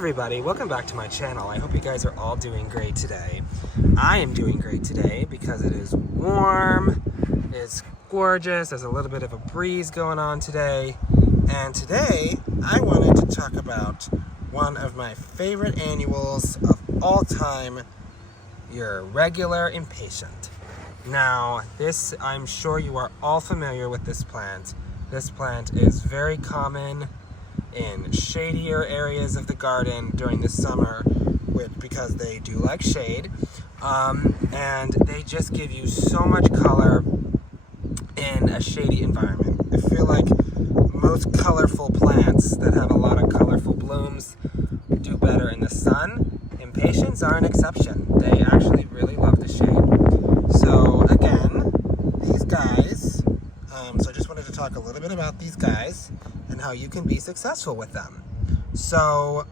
everybody, welcome back to my channel. I hope you guys are all doing great today. I am doing great today because it is warm, it's gorgeous, there's a little bit of a breeze going on today. And today, I wanted to talk about one of my favorite annuals of all time, your regular impatient. Now, I'm sure you are all familiar with this plant. This plant is very common in shadier areas of the garden during the summer because they do like shade, and they just give you so much color in a shady environment. I feel like most colorful plants that have a lot of colorful blooms do better in the sun. Impatiens are an exception. They actually really love the shade. So again, these guys, so I just wanted to talk a little bit about these guys and how you can be successful with them. So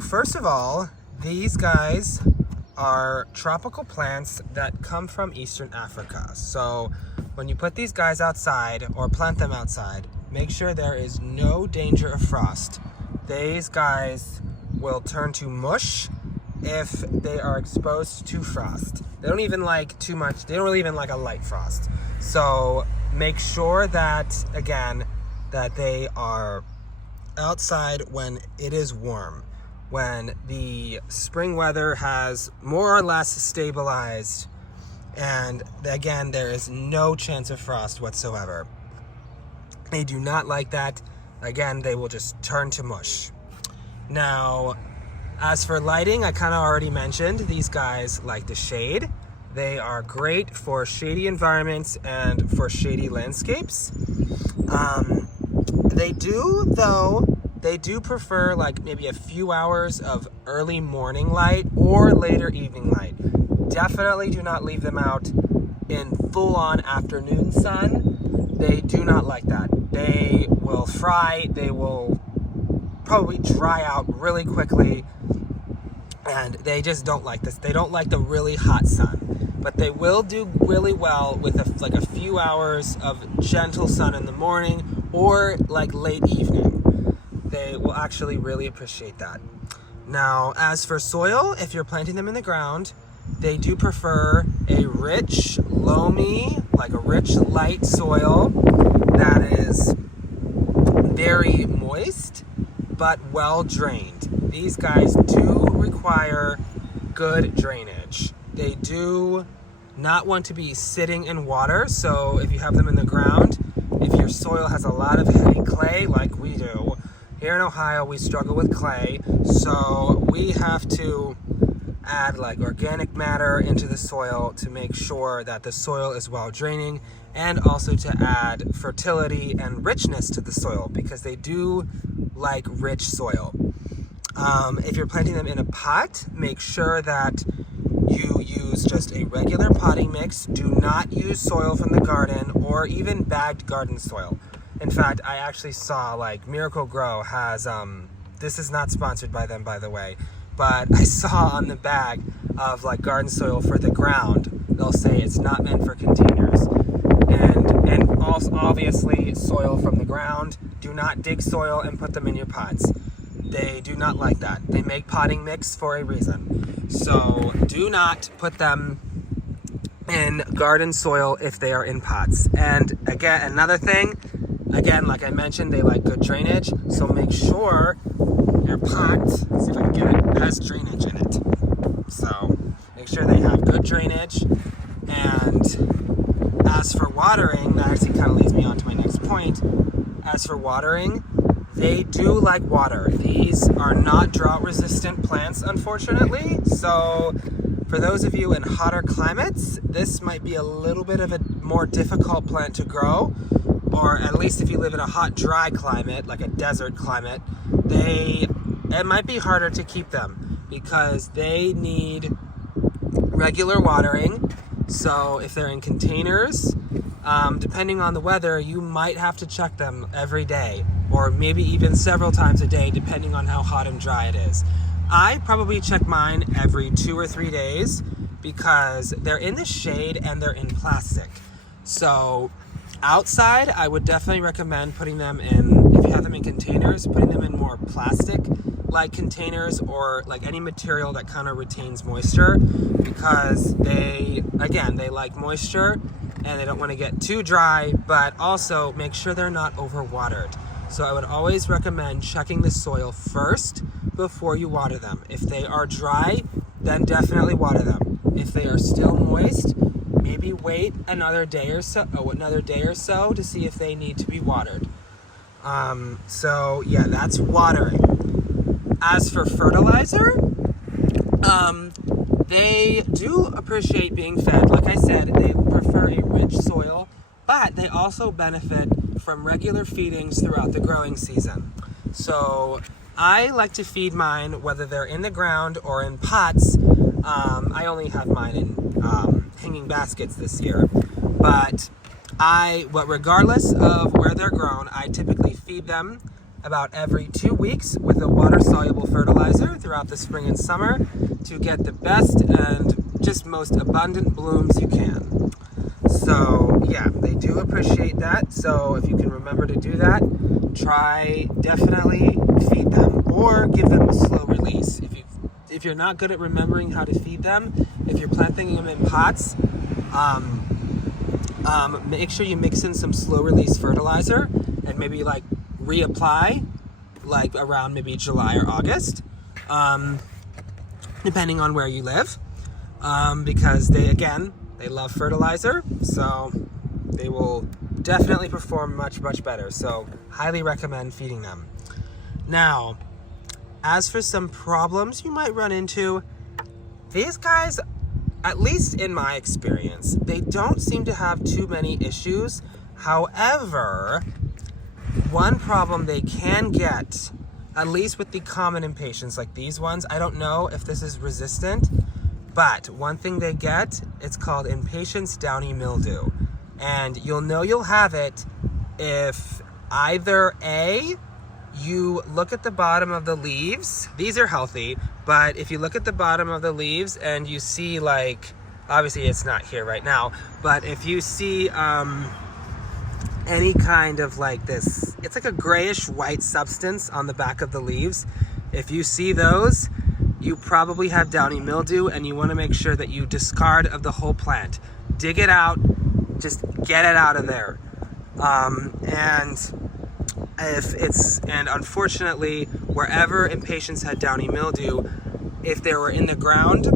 first of all, these guys are tropical plants that come from Eastern Africa. So when you put these guys outside or plant them outside, make sure there is no danger of frost. These guys will turn to mush if they are exposed to frost. They don't even like too much, they don't really even like a light frost. So make sure that, again, that they are outside when it is warm, when the spring weather has more or less stabilized, and again, there is no chance of frost whatsoever. They do not like that. Again, they will just turn to mush. Now, as for lighting, I kind of already mentioned, these guys like the shade. They are great for shady environments and for shady landscapes. They do prefer like maybe a few hours of early morning light or later evening light. Definitely do not leave them out in full-on afternoon sun. They do not like that. They will fry, they will probably dry out really quickly, and they just don't like this. They don't like the really hot sun, but they will do really well with like a few hours of gentle sun in the morning or like late evening. They will actually really appreciate that. Now, as for soil, if you're planting them in the ground, they do prefer a rich, loamy, like a rich, light soil that is very moist, but well drained. These guys do require good drainage. They do not want to be sitting in water, so if you have them in the ground, if your soil has a lot of heavy clay like we do, here in Ohio we struggle with clay, so we have to add like organic matter into the soil to make sure that the soil is well draining, and also to add fertility and richness to the soil because they do like rich soil. If you're planting them in a pot, make sure that you use just a regular potting mix. Do not use soil from the garden or even bagged garden soil. In fact, I actually saw like Miracle Grow has, this is not sponsored by them, by the way, but I saw on the bag of like garden soil for the ground, they'll say it's not meant for containers. And also obviously soil from the ground, do not dig soil and put them in your pots. They do not like that. They make potting mix for a reason. So do not put them in garden soil if they are in pots. And again, another thing, again, like I mentioned, they like good drainage. So make sure your pot, let's see if I can get it, has drainage in it. So make sure they have good drainage. And as for watering, that actually kind of leads me on to my next point. As for watering, they do like water. These are not drought-resistant plants, unfortunately. So for those of you in hotter climates, this might be a little bit of a more difficult plant to grow. Or at least if you live in a hot, dry climate, like a desert climate, it might be harder to keep them because they need regular watering. So if they're in containers, depending on the weather, you might have to check them every day, or maybe even several times a day, depending on how hot and dry it is. I probably check mine every 2 or 3 days because they're in the shade and they're in plastic. So Outside, I would definitely recommend putting them in, if you have them in containers, putting them in more plastic-like containers or like any material that kind of retains moisture, because they like moisture and they don't want to get too dry, but also make sure they're not overwatered. So I would always recommend checking the soil first before you water them. If they are dry, then definitely water them. If they are still moist, maybe wait another day or so to see if they need to be watered. So yeah, that's watering. As for fertilizer, they do appreciate being fed. Like I said, they prefer a rich soil, but they also benefit from regular feedings throughout the growing season. So I like to feed mine whether they're in the ground or in pots. I only have mine in hanging baskets this year, but regardless of where they're grown, I typically feed them about every 2 weeks with a water-soluble fertilizer throughout the spring and summer to get the best and just most abundant blooms you can. So yeah, they do appreciate that. So if you can remember to do that, definitely feed them or give them a slow release. If you're not good at remembering how to feed them, if you're planting them in pots, make sure you mix in some slow release fertilizer and maybe like reapply like around maybe July or August, depending on where you live, because they love fertilizer, so they will definitely perform much better. So highly recommend feeding them. Now, as for some problems you might run into, these guys, at least in my experience, they don't seem to have too many issues. However, one problem they can get, at least with the common impatiens like these ones, I don't know if this is resistant, but one thing they get, it's called Impatiens downy mildew. And you'll know you'll have it if either A, you look at the bottom of the leaves. These are healthy, but if you look at the bottom of the leaves and you see, like, obviously it's not here right now, but if you see any kind of like this, it's like a grayish white substance on the back of the leaves. If you see those, you probably have downy mildew, and you want to make sure that you discard of the whole plant. Dig it out, just get it out of there. And unfortunately, wherever impatiens had downy mildew, if they were in the ground,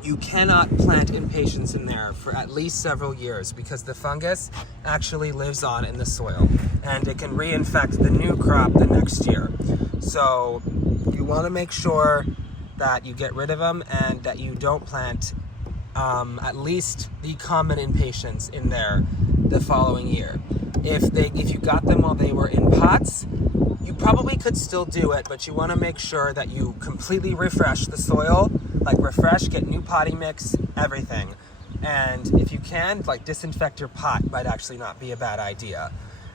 you cannot plant impatiens in there for at least several years, because the fungus actually lives on in the soil and it can reinfect the new crop the next year. So you want to make sure that you get rid of them and that you don't plant at least the common impatiens in there the following year. If you got them while they were in pots, you probably could still do it, but you want to make sure that you completely refresh the soil, get new potting mix, everything. And if you can, disinfect your pot might actually not be a bad idea.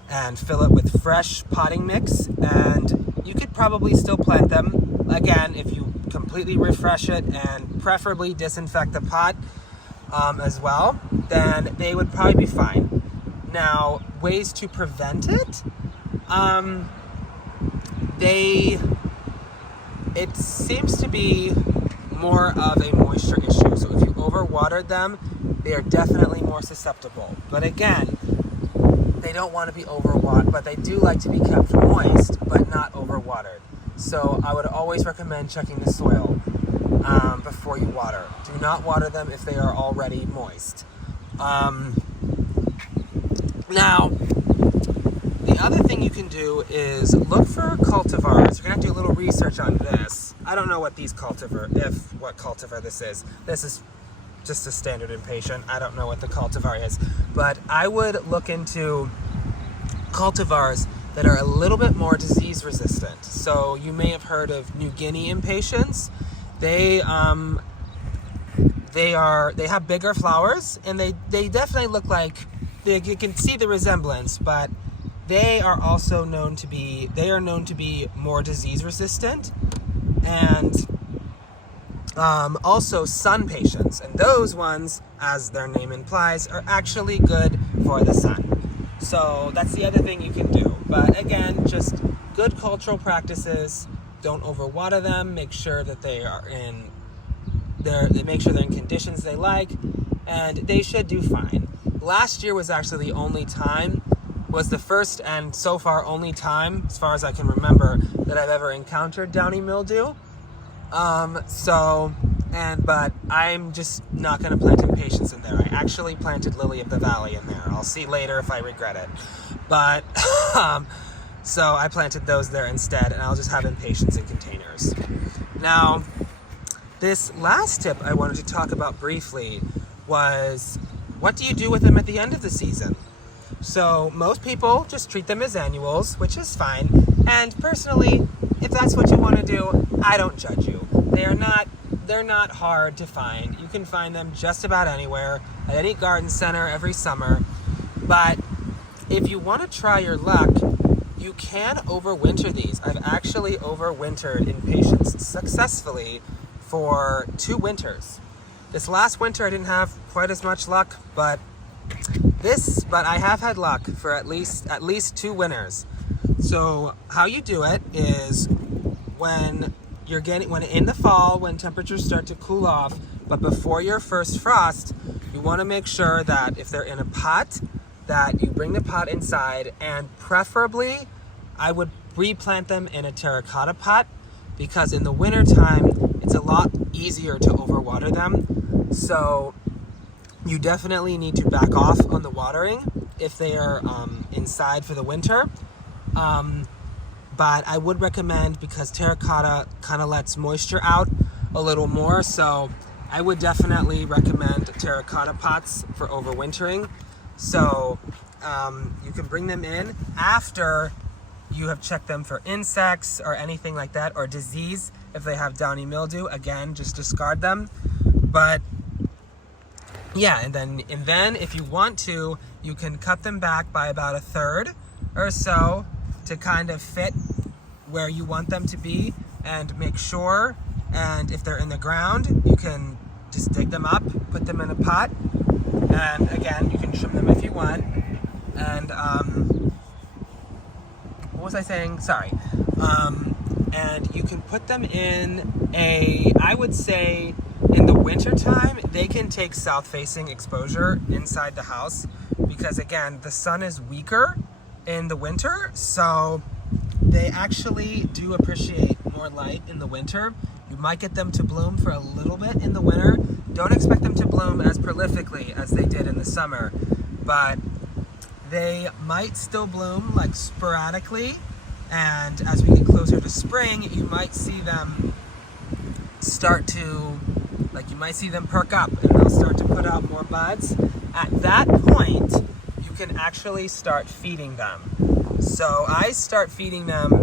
And fill it with fresh potting mix, and you could probably still plant them. Again, if you completely refresh it and preferably disinfect the pot as well, then they would probably be fine. Now, ways to prevent it, it seems to be more of a moisture issue. So if you overwatered them, they are definitely more susceptible. But again, they don't want to be overwatered, but they do like to be kept moist, but not overwatered. So I would always recommend checking the soil before you water. Do not water them if they are already moist. Now, the other thing you can do is look for cultivars. You're going to have to do a little research on this. I don't know what what cultivar this is. This is just a standard impatient. I don't know what the cultivar is. But I would look into cultivars that are a little bit more disease resistant. So you may have heard of New Guinea impatiens. They have bigger flowers, and they definitely look like, you can see the resemblance, but they are known to be more disease resistant. And Also sun patients, and those ones, as their name implies, are actually good for the sun. So that's the other thing you can do. But again, just good cultural practices. Don't overwater them. Make sure that they make sure they're in conditions they like, and they should do fine. Last year was actually the first and so far only time, as far as I can remember, that I've ever encountered downy mildew. But I'm just not going to plant Impatiens in there. I actually planted Lily of the Valley in there. I'll see later if I regret it. But, so I planted those there instead, and I'll just have Impatiens in containers. Now, this last tip I wanted to talk about briefly was, what do you do with them at the end of the season? So most people just treat them as annuals, which is fine. And personally, if that's what you want to do, I don't judge you. They're not hard to find. You can find them just about anywhere, at any garden center every summer. But if you want to try your luck, you can overwinter these. I've actually overwintered Impatiens successfully for 2 winters. This last winter I didn't have quite as much luck, but I have had luck for at least 2 winters. So how you do it is when in the fall, when temperatures start to cool off, but before your first frost, you want to make sure that if they're in a pot, that you bring the pot inside, and preferably I would replant them in a terracotta pot, because in the wintertime it's a lot easier to overwater them. So you definitely need to back off on the watering if they are inside for the winter. But I would recommend, because terracotta kind of lets moisture out a little more, so I would definitely recommend terracotta pots for overwintering. So you can bring them in after you have checked them for insects or anything like that, or disease. If they have downy mildew, again, just discard them. But yeah, and then if you want to, you can cut them back by about 1/3 or so to kind of fit where you want them to be, and make sure, and if they're in the ground, you can just dig them up, put them in a pot, and again, you can trim them if you want. And what was I saying? Sorry. And you can put them in I would say in the winter time, they can take south-facing exposure inside the house, because again, the sun is weaker in the winter, so they actually do appreciate more light in the winter. You might get them to bloom for a little bit in the winter. Don't expect them to bloom as prolifically as they did in the summer, but they might still bloom like sporadically, and as we get closer to spring, you might see them perk up, and they'll start to put out more buds. At that point, you can actually start feeding them. So I would start feeding them,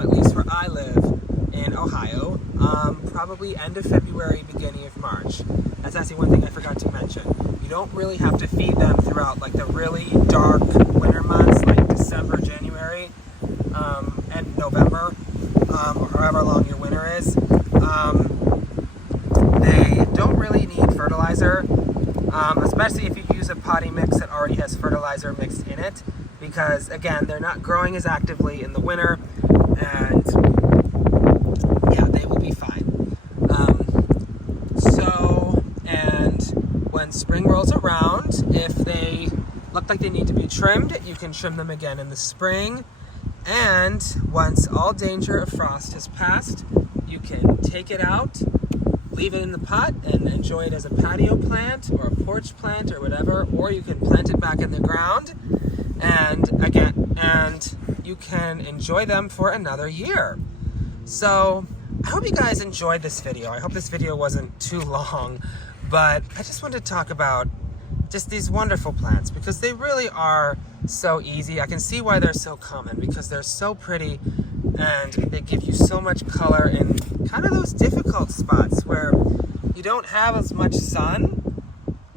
at least where I live in Ohio, probably end of February, beginning of March. That's actually one thing I forgot to mention. You don't really have to feed them throughout like the really dark winter months, like December, January, and November, or however long your winter is. They don't really need fertilizer, especially if you use a potty mix that already has fertilizer mixed in it, because again, they're not growing as actively in the winter, and yeah, they will be fine. And when spring rolls around, if they look like they need to be trimmed, you can trim them again in the spring. And once all danger of frost has passed, you can take it out, leave it in the pot, and enjoy it as a patio plant or a porch plant or whatever, or you can plant it back in the ground, and you can enjoy them for another year. So I hope you guys enjoyed this video. I hope this video wasn't too long, but I just wanted to talk about just these wonderful plants, because they really are so easy. I can see why they're so common, because they're so pretty and they give you so much color in kind of those difficult spots where you don't have as much sun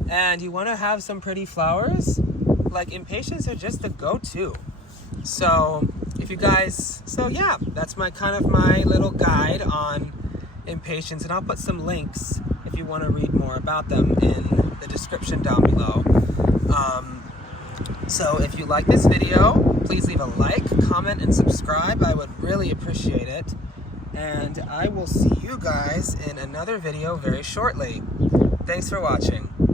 and you want to have some pretty flowers. Like, Impatiens are just the go-to. So yeah, that's my little guide on Impatiens, and I'll put some links if you want to read more about them in the description down below. So if you like this video, please leave a like, comment, and subscribe. I would really appreciate it. And I will see you guys in another video very shortly. Thanks for watching.